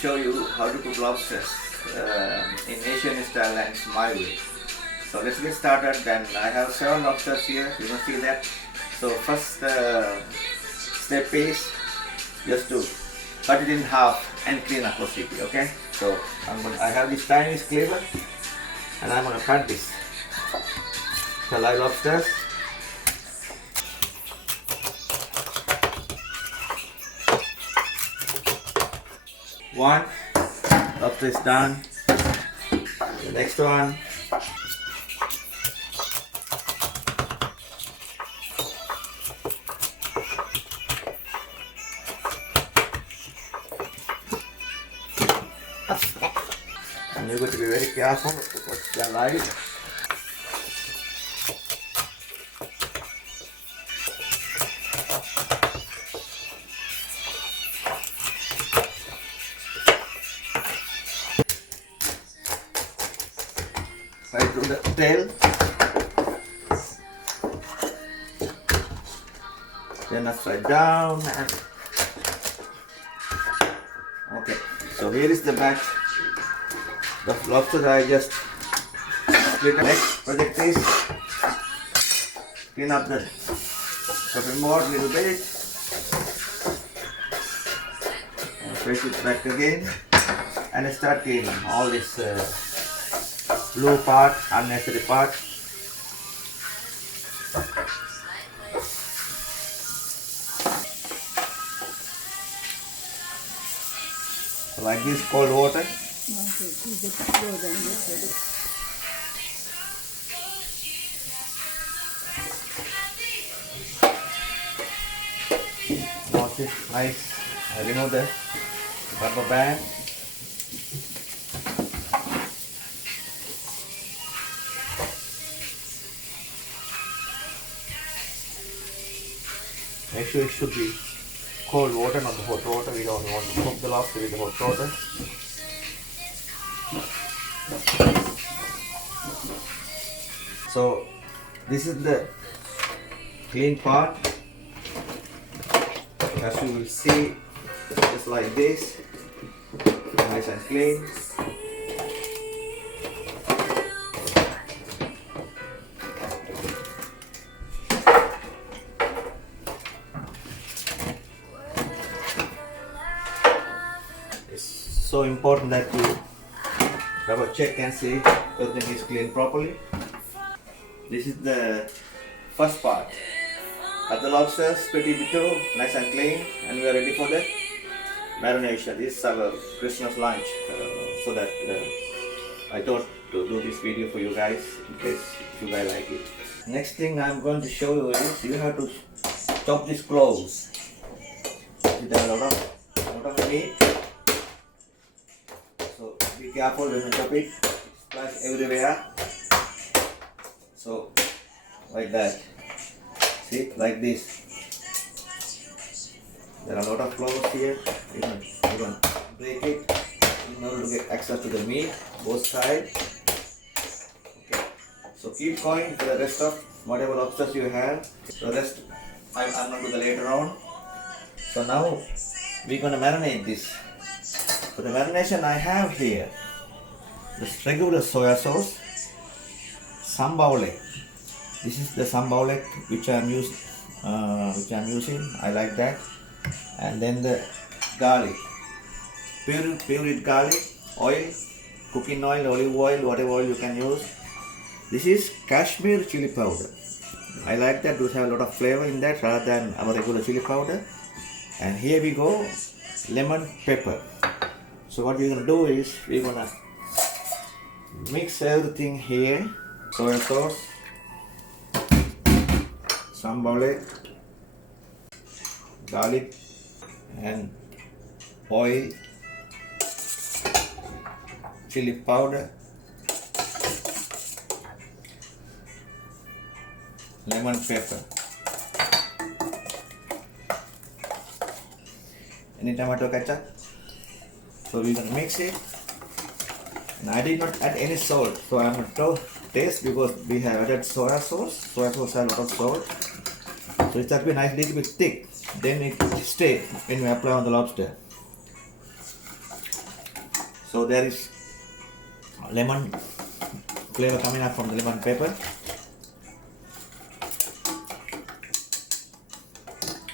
show you how to cook lobsters in Asian style and it's my way. So let's get started. Then I have 7 lobsters here. You can see that. So first step is just to cut it in half and clean up completely. Okay. So I have this tiny cleaver and I'm gonna cut this. The live lobsters. One lobster is done. The next one. And you're going to be very careful because they are live. Right through the tail, then upside down, and okay. So here is the batch of lobster that I just split. Next project is clean up the chopping board a little bit, and place it back again, and start cleaning all this. Blue part, unnecessary part. So like this, cold water. Wash it nice. I remove the rubber band. Make sure it should be cold water, not the hot water. We don't want to cook the lobster with the hot water. So this is the clean part. As you will see, just like this, nice and clean. So important that you double check and see everything is cleaned properly. This is the first part. Cut the lobsters, split it into two, nice and clean, and we are ready for the marination. This is our Christmas lunch, so that I thought to do this video for you guys in case you guys like it. Next thing I'm going to show you is you have to chop this cloves. There are a lot of meat. So be careful when you chop it, splash everywhere. So like that. See, like this. There are a lot of cloves here. You can break it in order to get access to the meat, both sides. Okay. So keep going for the rest of whatever lobsters you have. The rest I'm going to do the later on. So now we're going to marinate this. For the marination I have here this regular soya sauce, sambal egg. This is the sambal egg which I'm using. I like that. And then the garlic, pureed garlic, oil, cooking oil, olive oil, whatever oil you can use. This is Kashmir chili powder. I like that to have a lot of flavor in that rather than our regular chili powder. And here we go, lemon pepper. So what we're going to do is we're going to mix everything here. Soy sauce, sambal egg, garlic and oil, chili powder, lemon pepper. Any tomato ketchup. So we're going to mix it. And I did not add any salt, so I'm going to taste because we have added soya sauce. Soya sauce has a lot of salt. So it has to be nice, little bit thick. Then it stay when we apply on the lobster. So there is lemon flavor coming up from the lemon pepper.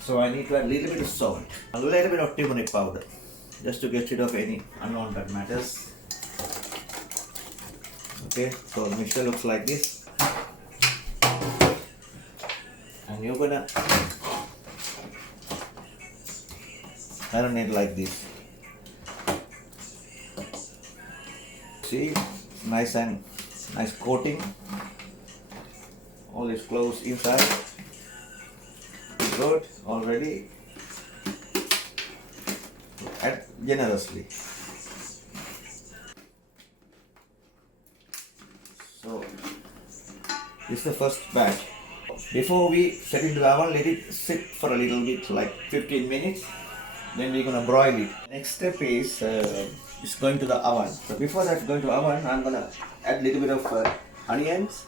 So I need to add a little bit of salt, a little bit of turmeric powder, just to get rid of any unwanted matters. Okay, so the mixture looks like this, and you're gonna marinate like this. See, nice coating. All is close inside. Good already. Add generously. So this is the first batch. Before we set it to the oven, let it sit for a little bit, like 15 minutes. Then we're gonna broil it. Next step is going to the oven. So before that going to the oven, I'm gonna add a little bit of onions,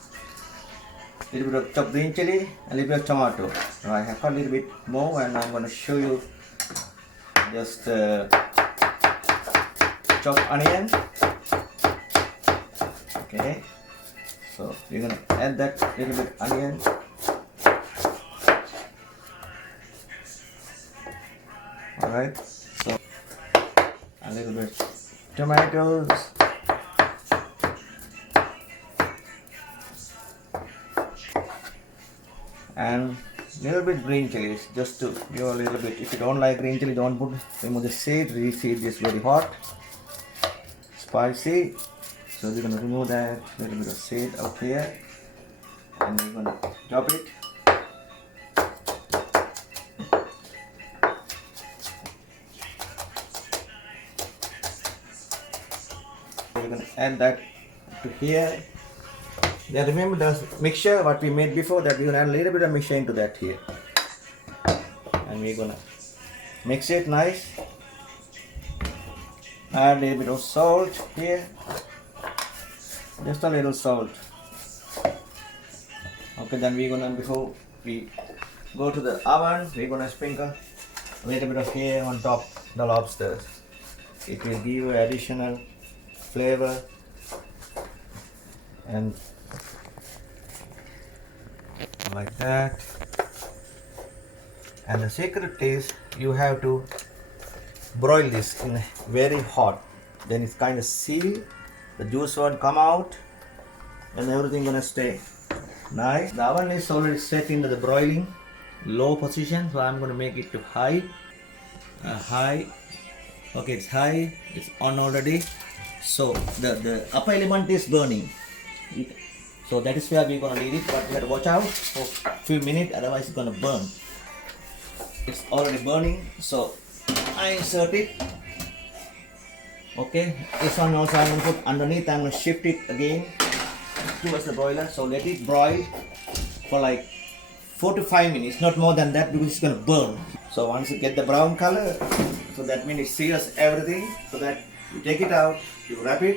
a little bit of chopped green chili, a little bit of tomato. Now I have cut a little bit more, and I'm gonna show you just chopped onion. Okay, so we're gonna add that little bit onion. Alright, so a little bit tomatoes, and little bit green chilies, just to give a little bit. If you don't like green chili, don't put, remove the seed. The seed is very hot, spicy, so we're gonna remove that little bit of seed out here, and we're gonna chop it. We're going to add that to here. Then remember the mixture what we made before, that we're going to add a little bit of mixture into that here. And we're going to mix it nice. Add a little bit of salt here. Just a little salt. Okay, then we're going to, before we go to the oven, we're going to sprinkle a little bit of here on top the lobsters. It will give you additional flavor, and like that. And the secret is you have to broil this in very hot, then it's kind of sealed, the juice won't come out, and everything gonna stay nice. The oven is already set into the broiling low position, so I'm gonna make it to high. Okay, it's high, it's on already. So the upper element is burning. So that is where we're gonna leave it, but we have to watch out for a few minutes, otherwise it's gonna burn. It's already burning, so I insert it. Okay, this one also I'm gonna put underneath. I'm gonna shift it again towards the broiler. So let it broil for like 4 to 5 minutes, not more than that, because it's gonna burn. So once you get the brown color, so that means it seals everything. So that you take it out, you wrap it,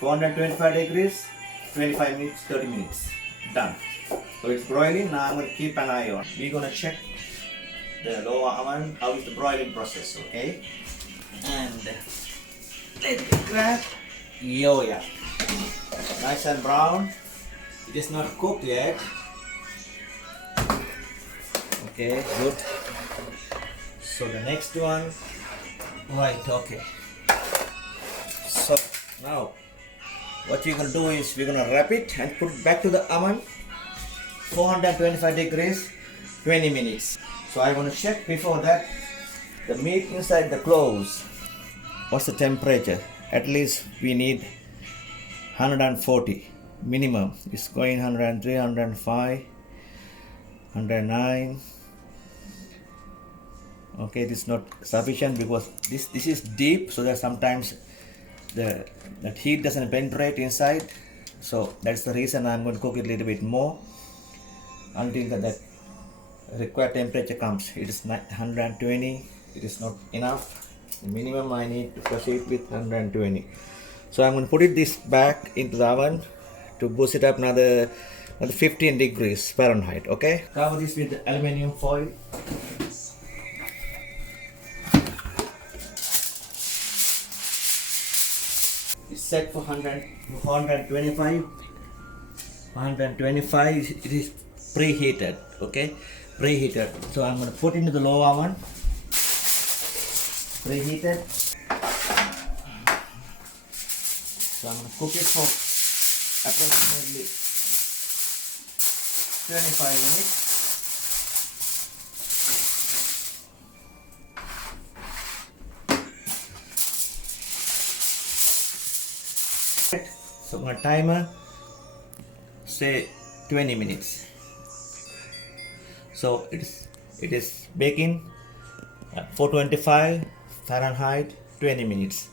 425 degrees, 25 minutes, 30 minutes, done. So it's broiling. Now I'm going to keep an eye on. We're going to check the lower oven, how is the broiling process, okay? And let it grab. Yeah. Nice and brown. It is not cooked yet. Okay, good. So the next one, right, okay. So now what we're going to do is we're going to wrap it and put it back to the oven, 425 degrees, 20 minutes. So I want to check before that the meat inside the clothes. What's the temperature? At least we need 140 minimum. It's going 103, 105, 109. Okay, this is not sufficient because this is deep, so that sometimes that heat doesn't penetrate inside. So that's the reason I'm going to cook it a little bit more until that required temperature comes. It is 120. It is not enough. The minimum I need to proceed with 120. So I'm going to put this back into the oven to boost it up another 15 degrees Fahrenheit. Okay, cover this with aluminium foil. set for 125. 125, it is preheated, okay, preheated. So I'm going to put into the low oven, preheated. So I'm going to cook it for approximately 25 minutes. So my timer, say 20 minutes. So it is baking at 425 Fahrenheit, 20 minutes,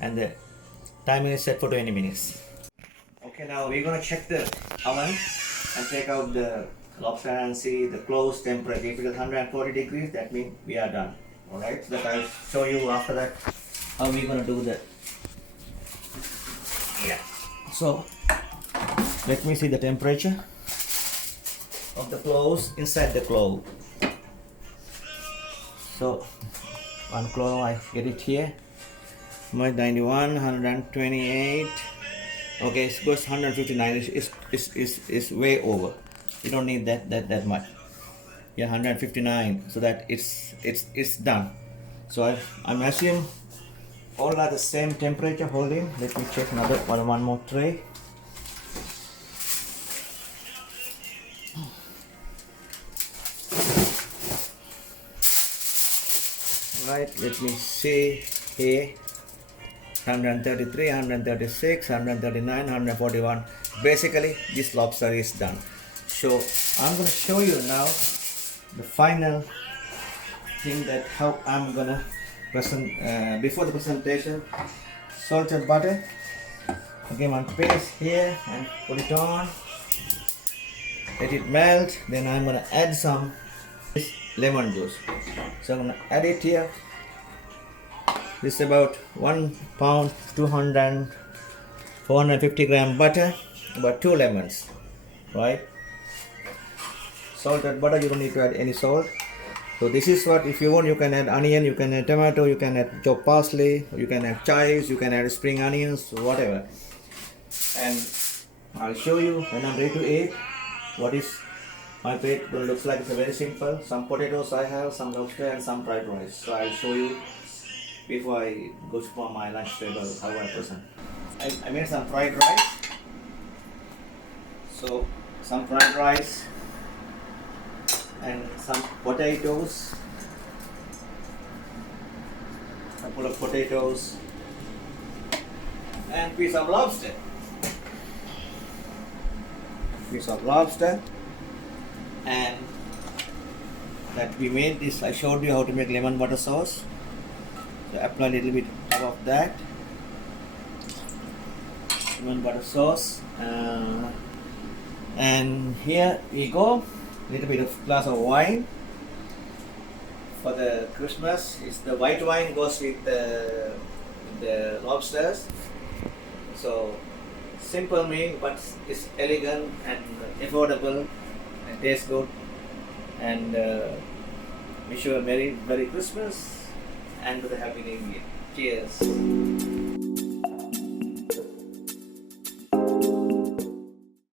and the timer is set for 20 minutes. Okay, now we're gonna check the oven and take out the lobster and see the close temperature. If it is 140 degrees, that means we are done. Alright, so that I'll show you after that how we're gonna do that. Yeah. So let me see the temperature of the cloves inside the clove. So one clove, I get it here. 91, 128. Okay, it goes 159. Is way over. You don't need that much. Yeah, 159. So that it's done. So I'm assuming all are the same temperature holding. Let me check another one more tray. Right, let me see here. 133, 136, 139, 141. Basically, this lobster is done. So I'm going to show you now the final thing, that how I'm going to present before the presentation. Salted butter. Okay, one paste here and put it on. Let it melt. Then I'm going to add some lemon juice. So I'm going to add it here. This is about 1 pound, 450 gram butter, about 2 lemons, right? Salted butter, you don't need to add any salt. So this is what, if you want, you can add onion, you can add tomato, you can add chopped parsley, you can add chives, you can add spring onions, whatever. And I'll show you when I'm ready to eat what is my plate going to look like. It's very simple. Some potatoes I have, some lobster and some fried rice. So I'll show you before I go for my lunch table how I present. I made some fried rice. So some fried rice and some potatoes. A couple of potatoes and piece of lobster. Piece of lobster, and that we made this. I showed you how to make lemon butter sauce. So apply a little bit of that lemon butter sauce, and here we go, little bit of glass of wine for the Christmas. It's the white wine goes with the lobsters. So simple meal, but it's elegant and affordable and tastes good, and wish you a Merry Christmas and to the Happy New Year. Cheers.